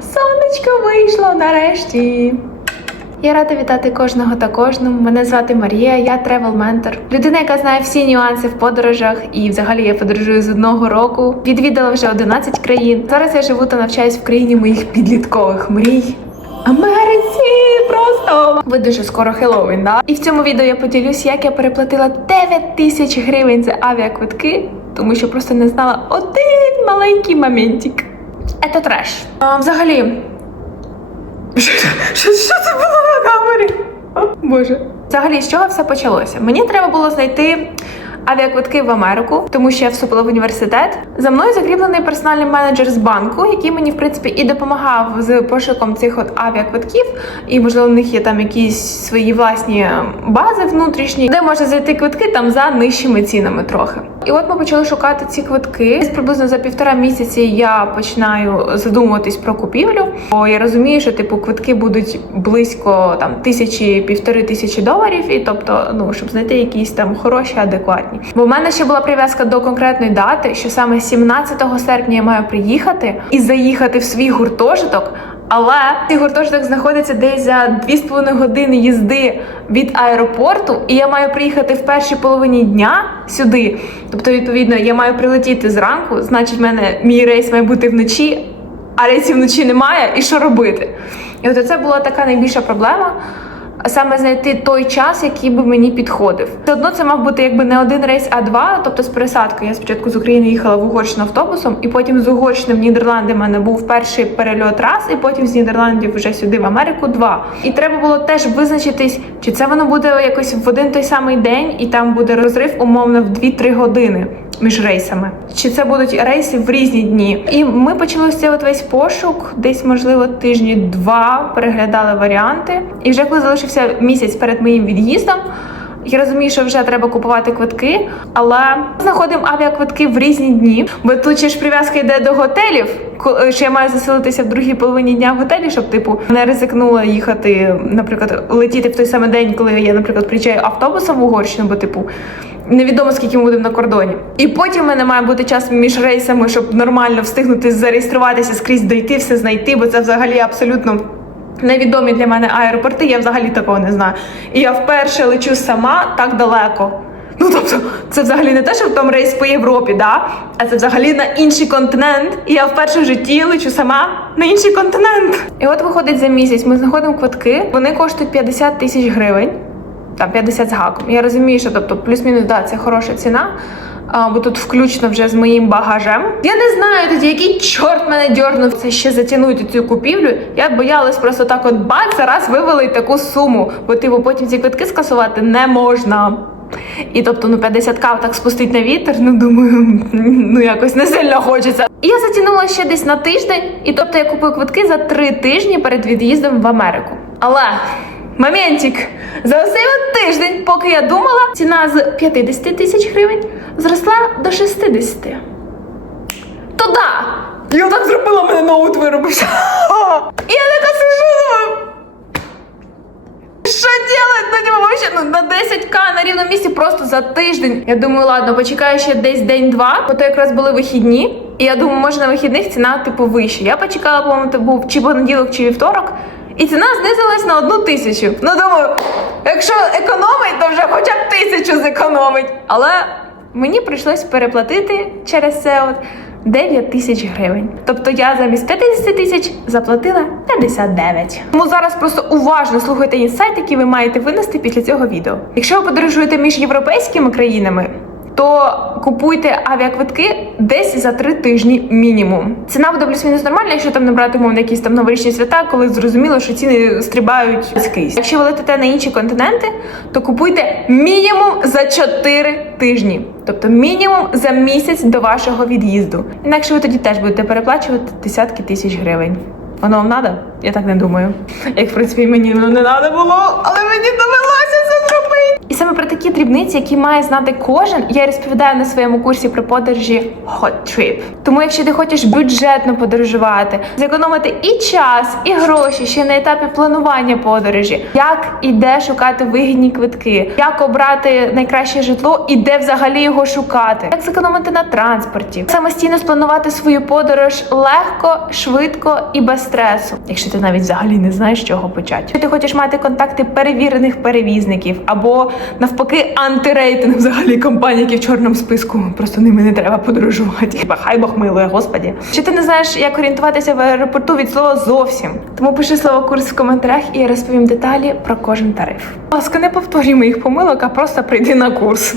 Сонечко вийшло нарешті. Я рада вітати кожного та кожну. Мене звати Марія, я тревел ментор. Людина, яка знає всі нюанси в подорожах, і взагалі я подорожую з одного року. Відвідала вже 11 країн. Зараз я живу та навчаюсь в країні моїх підліткових мрій. Америці просто ви дуже скоро Хеллоуін, да? І в цьому відео я поділюсь, як я переплатила 9 тисяч гривень за авіаквитки, тому що просто не знала один маленький моментик. Це треш. А, взагалі, що, що, що це було на камері? О, Боже. Взагалі, з чого все почалося? Мені треба було знайти авіаквитки в Америку, тому що я вступила в університет. За мною закріплений персональний менеджер з банку, який мені, в принципі, і допомагав з пошуком цих от авіаквитків. І, можливо, в них є там якісь свої власні бази внутрішні, де можна знайти квитки там за нижчими цінами трохи. І от ми почали шукати ці квитки. Десь приблизно за півтора місяці я починаю задумуватись про купівлю. Бо я розумію, що типу квитки будуть близько там тисячі півтори тисячі доларів, і тобто, ну щоб знайти якісь там хороші, адекватні. Бо в мене ще була прив'язка до конкретної дати, що саме 17 серпня я маю приїхати і заїхати в свій гуртожиток. Але цей гуртожиток знаходиться десь за 2,5 години їзди від аеропорту, і я маю приїхати в першій половині дня сюди. Тобто, відповідно, я маю прилетіти зранку, значить, в мене мій рейс має бути вночі, а рейсів вночі немає, і що робити? І от це була така найбільша проблема. А Саме знайти той час, який би мені підходив. Все одно це мав бути якби не один рейс, а два, тобто з пересадкою. Я спочатку з України їхала в Угорщину автобусом, і потім з Угорщини в Нідерланди в мене був перший перельот раз, і потім з Нідерландів вже сюди в Америку два. І треба було теж визначитись, чи це воно буде якось в один той самий день, і там буде розрив умовно в 2-3 години між рейсами. Чи це будуть рейси в різні дні? І ми почали ось цей от весь пошук, десь можливо тижні два переглядали варіанти. І вже коли залишився місяць перед моїм від'їздом. Я розумію, що вже треба купувати квитки, але знаходимо авіаквитки в різні дні. Бо тут ще ж прив'язка йде до готелів. ко- що я маю заселитися в другій половині дня в готелі, щоб типу не ризикнула їхати, наприклад, летіти в той самий день, коли я, наприклад, приїжджаю автобусом в Угорщину, бо типу. Невідомо скільки ми будемо на кордоні, і потім в мене має бути час між рейсами, щоб нормально встигнути зареєструватися, скрізь дойти, все знайти, бо це взагалі абсолютно невідомі для мене аеропорти. Я взагалі такого не знаю. І я вперше лечу сама так далеко. Ну тобто, це взагалі не те, що там рейс по Європі, да? а це взагалі на інший континент. І я вперше в житті лечу сама на інший континент. І от виходить за місяць. Ми знаходимо квитки. Вони коштують 50 тисяч гривень там 50 з гаком. Я розумію, що тобто плюс-мінус да, це хороша ціна. А, бо тут включно вже з моїм багажем. Я не знаю тоді, який чорт мене дьорнув це ще затягнути цю купівлю. Я боялась просто так, от бац, раз вивели таку суму, бо типу потім ці квитки скасувати не можна. І тобто, ну 50 кав так спустить на вітер, ну думаю, ну якось не сильно хочеться. І я затягнула ще десь на тиждень, і тобто я купую квитки за три тижні перед від'їздом в Америку. Але моментик, за цей от тиждень, поки я думала, ціна з 50 тисяч гривень зросла до 60. То да! Я так зробила, мене ноут виробився. І я така сижу, думаю, що делать? Ну, вообще, ну, на 10к на рівному місці просто за тиждень. Я думаю, ладно, почекаю ще десь день-два, бо то якраз були вихідні. І я думаю, може на вихідних ціна типу вища. Я почекала, по-моєму, це був чи понеділок, чи вівторок. І ціна знизилась на одну тисячу. Ну думаю, якщо економить, то вже хоча б тисячу зекономить. Але мені прийшлось переплатити через це от 9 тисяч гривень. Тобто я замість 50 тисяч заплатила 59. Тому зараз просто уважно слухайте інсайт, який ви маєте винести після цього відео. Якщо ви подорожуєте між європейськими країнами, то купуйте авіаквитки десь за три тижні мінімум. Ціна буде плюс-мінус нормальна, якщо там не брати якісь там новорічні свята, коли зрозуміло, що ціни стрибають скрізь. Якщо ви летите на інші континенти, то купуйте мінімум за 4 тижні, тобто мінімум за місяць до вашого від'їзду. Інакше ви тоді теж будете переплачувати десятки тисяч гривень. Воно вам надо? Я так не думаю. Як в принципі мені воно не треба було, але мені довелося. І саме про такі дрібниці, які має знати кожен, я розповідаю на своєму курсі про подорожі Hot Trip. Тому, якщо ти хочеш бюджетно подорожувати, зекономити і час, і гроші ще на етапі планування подорожі, як і де шукати вигідні квитки, як обрати найкраще житло і де взагалі його шукати, як зекономити на транспорті, самостійно спланувати свою подорож легко, швидко і без стресу, якщо ти навіть взагалі не знаєш, з чого почати. Якщо ти хочеш мати контакти перевірених перевізників або навпаки антирейтинг взагалі компаній, які в чорному списку, просто ними не треба подорожувати. Хіба хай Бог милує, господі. Чи ти не знаєш, як орієнтуватися в аеропорту від слова зовсім? Тому пиши слово курс в коментарях і я розповім деталі про кожен тариф. Будь ласка, не повторюй моїх помилок, а просто прийди на курс.